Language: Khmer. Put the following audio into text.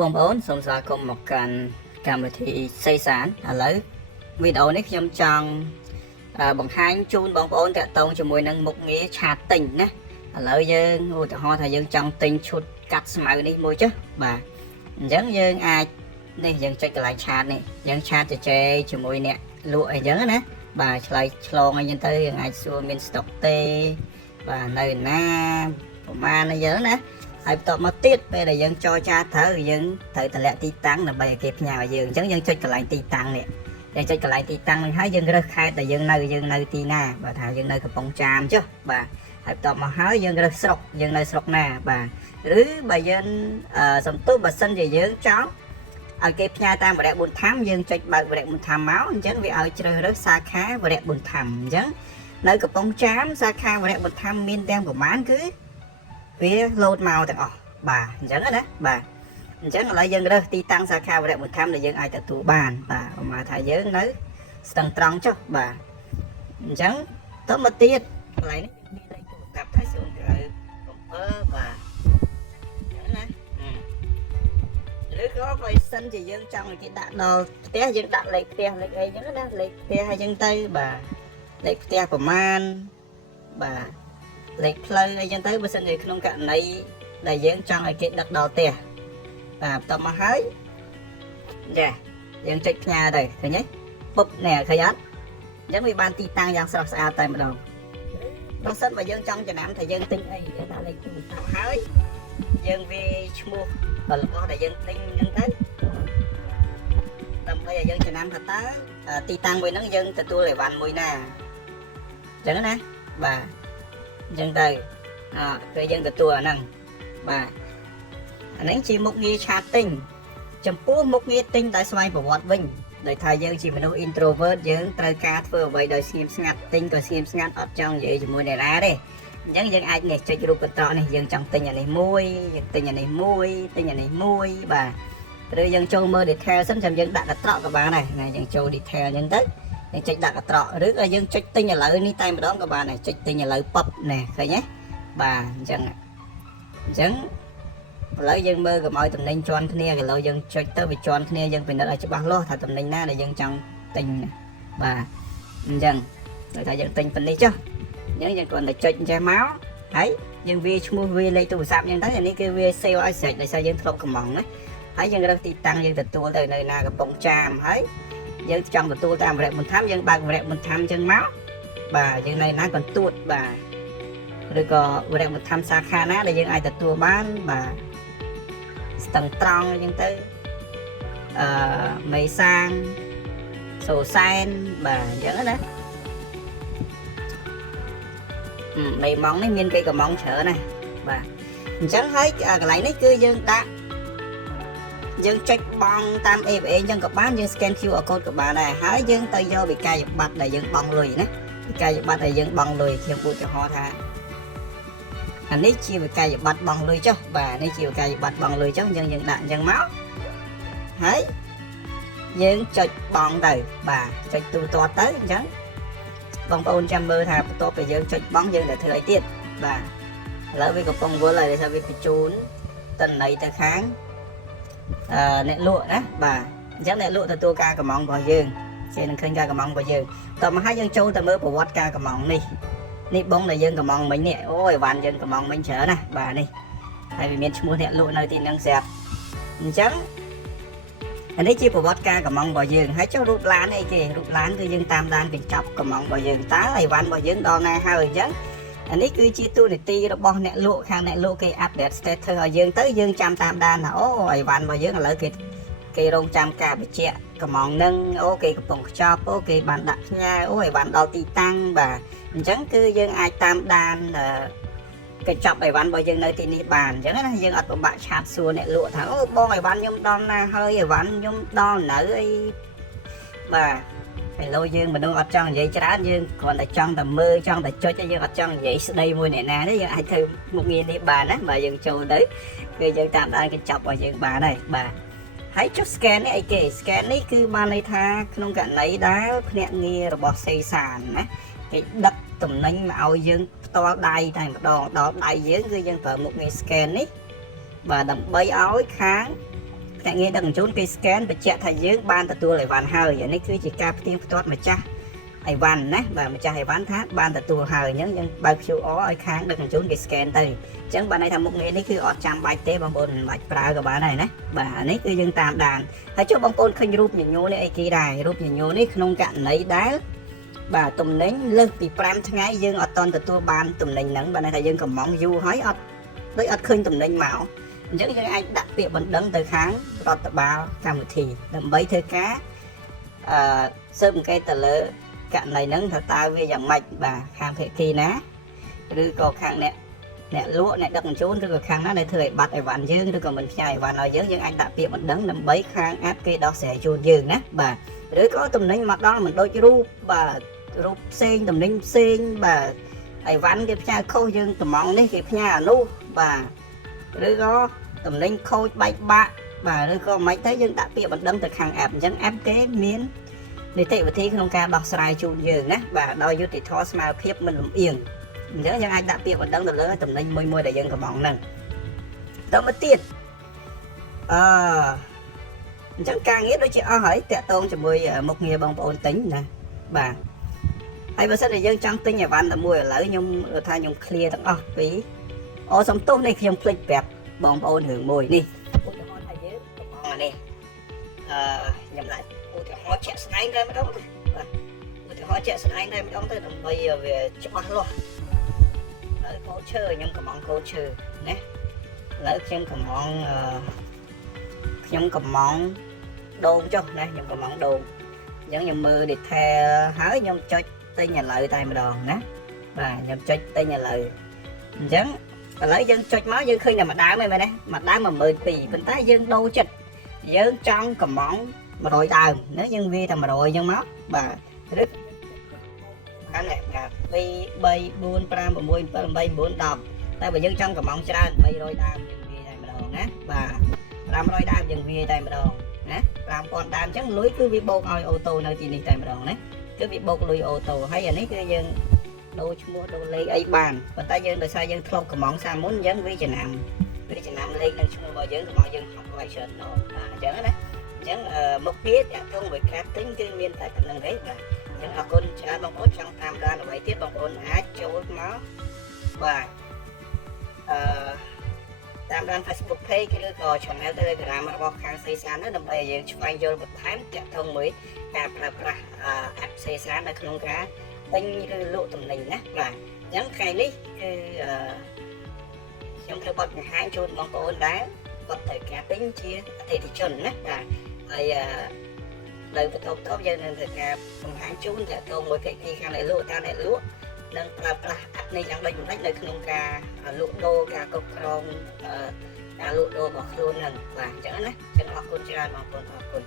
បងប្អូនសូមស្វាគមន៍មកកាន់កម្មវិធីសេសានឥឡូវវីដេអូនេះខ្ញុំចង់បង្ហាញជូនបងប្អូនតាក់ទងជាមួយនឹងមុខងារឆាតទិញណាឥឡូវយើងឧទាហរណ៍ថាយើងចង់ទិញឈុតកាត់ស្មៅនេះមួយចុះបាទអញ្ចឹងយើងអាចនេះយើងចុចកន្លែងឆាតនេះយើងឆាតជជែកជាមួយអ្នកលក់អីចឹងណាបាទឆ្លើយឆ្លងអីចឹងទៅយើងអាចសួរមានស្តុកទេបាទនៅណាប្រហែលអីចឹងណាហើយបន្ទាប់មកទៀតពេលដែលយើងចរចាត្រូវយើងត្រូវតម្លាក់ទីតាំងដើម្បីឲ្យគេផ្ញើឲ្យយើងអញ្ចឹងយើងចុចកន្លែងទីតាំងនេះយើងចុចកន្លែងទីតាំងនេះហើយយើងរើសខេត្តដែលយើងនៅទីណាបាទថាយើងនៅកំពង់ចាមចុះបាទហើយបន្ទាប់មកហើយយើងរើសស្រុកយើងនៅស្រុកណាបាទឬបើយើងសំទោសបើសិនជាយើងចង់ឲ្យគេផ្ញើតាមវរៈបុណ្យធម្មយើងចុចបើកវរៈបុណ្យធម្មមកអញ្ចឹងវាឲ្យជ្រើសរើសសាខាវរៈបុណ្យធម្មអញ្ចឹងនៅកំពង់ចាមសាខាវរៈបុណ្យធម្មមានទាំងប្រមាណគឺវាលោតមកទាំងអស់បាទអញ្ចឹងណាបាទអញ្ចឹងឥឡូវយើងរើសទីតាំងសាខាវរៈបុណ្យធម្មដែលយើងអាចទទួលបានបាទប្រហែលថាយើងនៅស្ទឹងត្រង់ចុះបាទអញ្ចឹងទៅមកទៀតកន្លែងនេះមានលេខទូរស័ព្ទថា0ក្រៅ7បាទអញ្ចឹងណាឬក៏បើសិនជាយើងចង់ឲ្យគេដាក់ដល់ផ្ទះយើងដាក់លេខផ្ទះលេខអីអញ្ចឹងណាលេខផ្ទះអីអញ្ចឹងទៅបាទលេខផ្ទះប្រមាណបាទលេខផ្លូវអីចឹងទៅបើសិនជាក្នុងករណីដែលយើងចង់ឲ្យគេដឹកដល់ផ្ទះបាទបន្ទាប់មកហើយចាយើងចុចផ្ញើទៅឃើញទេពុបនេះឃើញអត់អញ្ចឹងវាបានទីតាំងយ៉ាងស្រស់ស្អាតតែម្ដងបើសិនបើយើងចង់ចំណាំថាយើងទិញអីយើងដាក់លេខទូរស័ព្ទហើយយើងវាឈ្មោះរបស់ដែលយើងទិញហ្នឹងទៅដើម្បីឲ្យយើងចំណាំថាតើទីតាំងមួយហ្នឹងយើងទទួលអីវ៉ាន់មួយណាអញ្ចឹងណាបាទអញ្ចឹងទៅពេលយើងទទួលអាហ្នឹងបាទអាហ្នឹងជាមុខងារឆាតទិញចំពោះមុខងារទិញដោយស្វ័យប្រវត្តិវិញដោយថាយើងជាមនុស្ស introvert យើងត្រូវការធ្វើអ្វីដោយស្ងៀមស្ងាត់ទិញក៏ស្ងៀមស្ងាត់អត់ចង់និយាយជាមួយអ្នកណាទេអញ្ចឹងយើងអាចនេះចុចរូបកន្ត្រកនេះយើងចង់ទិញអានេះមួយយើងទិញអានេះមួយទិញអានេះមួយបាទឬយើងចូលមើល detail សិនចាំយើងដាក់កន្ត្រកក៏បានដែរណាយើងចូល detail អញ្ចឹងទៅយើងចុចដាក់កន្ត្រកឬក៏យើងចុចទិញឥឡូវនេះតែម្ដងក៏បានដែរចុចទិញឥឡូវប៉ុបណែឃើញទេបាទអញ្ចឹងឥឡូវយើងមើលកុំឲ្យតំណែងជាន់គ្នាឥឡូវយើងចុចទៅវាជាន់គ្នាយើងពិនិត្យឲ្យច្បាស់លាស់ថាតំណែងណាដែលយើងចង់ទិញបាទអញ្ចឹងដូចថាយើងទិញប៉ុណ្នេះចុះអញ្ចឹងយើងគ្រាន់តែចុចអញ្ចឹងមកហើយយើងវាឈ្មោះវាលេខទូរស័ព្ទអញ្ចឹងទៅអានេះគឺវា save ឲ្យស្រេចដោយសារយើងធ្លាប់កំងណាហើយយើងរើសទីតាំងយើងទទួលទៅនៅណាកំពង់ចាមហើយយើងចង់ទទួលតាមវរៈបុណ្យធម្មយើងបើកវរៈបុណ្យធម្មអញ្ចឹងមកបាទយើងនៅណាកន្ទួតបាទឬក៏វរៈបុណ្យធម្មសាខាណាដែលយើងអាចទទួលបានបាទស្ទឹងត្រង់អញ្ចឹងទៅមេសាងសូសែនបាទអញ្ចឹងណាមេម៉ងនេះមានគេកំងច្រើនណាបាទអញ្ចឹងហើយកន្លែងនេះគឺយើងដាក់យើងចុចបង់តាម APA អញ្ចឹងក៏បានយើង scan QR code ក៏បានដែរហើយយើងទៅយកវិក័យប័ត្រដែលយើងបង់លុយណាវិក័យប័ត្រដែលយើងបង់លុយខ្ញុំឧទាហរណ៍ថាអានេះជាវិក័យប័ត្របង់លុយចុះបាទនេះជាវិក័យប័ត្របង់លុយចុះយើងដាក់អញ្ចឹងមកហើយយើងចុចបង់ទៅបាទចុចទូទាត់ទៅអញ្ចឹងបងប្អូនចាំមើលថាបន្ទាប់ពីយើងចុចបង់យើងត្រូវធ្វើអីទៀតបាទឥឡូវវាកំពុងវល់ហើយដែលថាវាបញ្ជូនតន័យទៅខាងអ្នកលក់ណាបាទអញ្ចឹងអ្នកលក់ទទួលការកម្មង់របស់យើងគេនឹងឃើញការកម្មង់របស់យើងតោះមកហើយយើងចូលទៅមើលប្រវត្តិការកម្មង់នេះបងដែលយើងកម្មង់មិញនេះអូយវ៉ាន់យើងកម្មង់មិញច្រើនណាបាទនេះហើយវាមានឈ្មោះអ្នកលក់នៅទីហ្នឹងស្រាប់អញ្ចឹងអានេះជាប្រវត្តិការកម្មង់របស់យើងហើយចុះរូបឡានអីគេរូបឡានគឺយើងតាមដានកញ្ចប់កម្មង់របស់យើងតើអីវ៉ាន់របស់យើងដល់ណាហើយអញ្ចឹងអានេះគឺជាទូនាទីរបស់អ្នកលក់ខាងអ្នកលក់គេ update status ឲ្យយើងទៅយើងចាំតាមដានថាអូអីវ៉ាន់របស់យើងឥឡូវគេរងចាំការបញ្ជាក់កំងនឹងអូគេកំពុងខ្ចប់អូគេបានដាក់ផ្ញើអូអីវ៉ាន់ដល់ទីតាំងបាទអញ្ចឹងគឺយើងអាចតាមដានកញ្ចប់អីវ៉ាន់របស់យើងនៅទីនេះបានអញ្ចឹងណាយើងអត់ពិបាកឆាតសួរអ្នកលក់ថាអូបងអីវ៉ាន់ខ្ញុំដល់ណាហើយអីវ៉ាន់ខ្ញុំដល់នៅអីបាទឥឡូវយើងមនុស្សអត់ចង់និយាយច្រើនយើងគ្រាន់តែចង់តែមើលចង់តែចុចយើងអត់ចង់និយាយស្ដីមួយអ្នកណាទេយើងអាចធ្វើមុខងារនេះបានណាបើយើងចូលទៅគឺយើងតាមដានកញ្ចប់របស់យើងបានហើយបាទហើយចុះ scan នេះអីគេ scan នេះគឺបានន័យថាក្នុងករណីដែលភ្នាក់ងាររបស់សេសានណាគេដឹកតំណែងមកឲ្យយើងផ្ទាល់ដៃតែម្ដងដល់ដៃយើងគឺយើងប្រើមុខងារ scan នេះបាទដើម្បីឲ្យខាង ភ្នាក់ងារដឹកជញ្ជូនគេ scan បញ្ជាក់ថាយើងបានទទួលអីវ៉ាន់ហើយនេះគឺជាការផ្ទៀងផ្ទាត់ម្ចាស់អីវ៉ាន់ណាបាទម្ចាស់អីវ៉ាន់ថាបានទទួលហើយអញ្ចឹងយើងបើក QR ឲ្យខាងដឹកជញ្ជូនគេ scan ទៅអញ្ចឹងបានន័យថាមុខងារនេះគឺអត់ចាំបាច់ទេបងប្អូនមិនបាច់ប្រើក៏បានដែរណាបាទនេះគឺយើងតាមដានហើយចុះបងប្អូនឃើញរូបញញូនេះអីគេដែររូបញញូនេះក្នុងករណីដែលបាទទំនិញលើសពី5ថ្ងៃយើងអត់តន់ទទួលបានទំនិញហ្នឹងបាទន័យថាយើងកំងយូរហើយអត់ដូចអត់ឃើញទំនិញមកអញ្ចឹងយើងអាចដាក់ពាក្យបណ្ដឹងទៅខាងរដ្ឋបាលកម្មវិធីដើម្បីធ្វើការស៊ើបអង្កេតទៅលើករណីហ្នឹងថាតើវាយ៉ាងម៉េចបាទខាងភាគីណាឬក៏ខាងអ្នកលក់អ្នកដឹកជញ្ជូនឬក៏ខាងណាដែលធ្វើឲ្យបាត់អីវ៉ាន់យើងឬក៏មិនផ្ញើអីវ៉ាន់ឲ្យយើងអាចដាក់ពាក្យបណ្ដឹងដើម្បីខាងអាប់គេដោះស្រាយជូនយើងណាបាទឬក៏ទំនិញមកដល់មិនដូចរូបបាទរូបផ្សេងទំនិញផ្សេងបាទអីវ៉ាន់គេផ្ញើខុសយើងតំងនេះគេផ្ញើអានោះបាទឬក៏តំណែងខូចបែកបាក់បាទឬក៏មិនទៅយើងដាក់ពាក្យបណ្ដឹងទៅខាង app អញ្ចឹង app គេមាននីតិវិធីក្នុងការដោះស្រាយជូនយើងណាបាទដោយយុត្តិធម៌ស្មើភាពមិនលំអៀងអញ្ចឹងយើងអាចដាក់ពាក្យបណ្ដឹងទៅលើតំណែងមួយដែលយើងកំងហ្នឹងតទៅទៀតអញ្ចឹងការងារដូចជាអស់ហើយតាក់ទងជាមួយមុខងារបងប្អូនទិញណាបាទហើយបើសិនជាយើងចង់ទិញអីវ៉ាន់តែមួយឥឡូវខ្ញុំថាខ្ញុំ clear ទាំងអស់ពីសំទោសនេះខ្ញុំភ្លេចប្រាប់បងប្អូនរឿងមួយនេះឧទាហរណ៍ថាយើងកំងអានេះខ្ញុំដាក់ឧទាហរណ៍ជាក់ស្ដែងតែម្ដងបាទឧទាហរណ៍ជាក់ស្ដែងតែម្ដងទៅដើម្បីវាច្បាស់លាស់ឥឡូវកូនឈើខ្ញុំកំងកូនឈើណាឥឡូវខ្ញុំកំងដូងចុះណាខ្ញុំកំងដូងអញ្ចឹងខ្ញុំមើល detail ហើយខ្ញុំចុចទិញឥឡូវតែម្ដងណាបាទខ្ញុំចុចទិញឥឡូវអញ្ចឹងឥឡូវយើងចុចមកយើងឃើញតែមួយដើមហ្នឹងមែនទេមួយដើម 12000 ប៉ុន្តែយើងដូរចិត្តយើងចង់កំង100ដើមណាយើងវាតែ100អញ្ចឹងមកបាទឬអានេះបាទ2 3 4 5 6 7 8 9 10តែបើយើងចង់កំងច្រើន300ដើមយើងវាតែម្ដងណាបាទ500ដើមយើងវាតែម្ដងណា5000ដើមអញ្ចឹងលុយគឺវាបូកឲ្យអូតូនៅទីនេះតែម្ដងណាគឺវាបូកលុយអូតូហើយអានេះគឺយើងដូរឈ្មោះដូរលេខអីបានប៉ុន្តែយើងដោយសារយើងធ្លាប់កំងសាមុនអញ្ចឹងវាចំណាំលេខនិងឈ្មោះរបស់យើងរបស់យើងហត់ໄວច្រើនដងអញ្ចឹងណាអញ្ចឹងមុខងារតាក់ទងvớiការទិញគឺមានតែប៉ុណ្្នឹងទេបាទអញ្ចឹងអរគុណច្រើនបងប្អូនចង់តាមដានអ្វីទៀតបងប្អូនអាចចូលមកបាទតាមដាន Facebook page ឬក៏ channel Telegram របស់ខាងសេសានដើម្បីឲ្យយើងស្វែងយល់បន្ថែមតាក់ទងមួយការប្រើប្រាស់ app សេសាននៅក្នុងការទិញឬលក់ទំនិញណាបាទអញ្ចឹងថ្ងៃនេះគឺខ្ញុំធ្វើបទបង្ហាញជូនបងប្អូនដែរគាត់ត្រូវការទិញជាអតិថិជនណាបាទហើយនៅបន្ទាប់យើងនឹងធ្វើការបង្ហាញជូនតាក់ទងមួយភាគីខាងអ្នកលក់អ្នកលក់នឹងប្រើប្រាស់ app នេះយ៉ាងដូចម្តេចនៅក្នុងការលក់ដូរការគ្រប់គ្រងការលក់ដូររបស់ខ្លួនហ្នឹងបាទអញ្ចឹងណាអញ្ចឹងអរគុណច្រើនបងប្អូនអរគុណ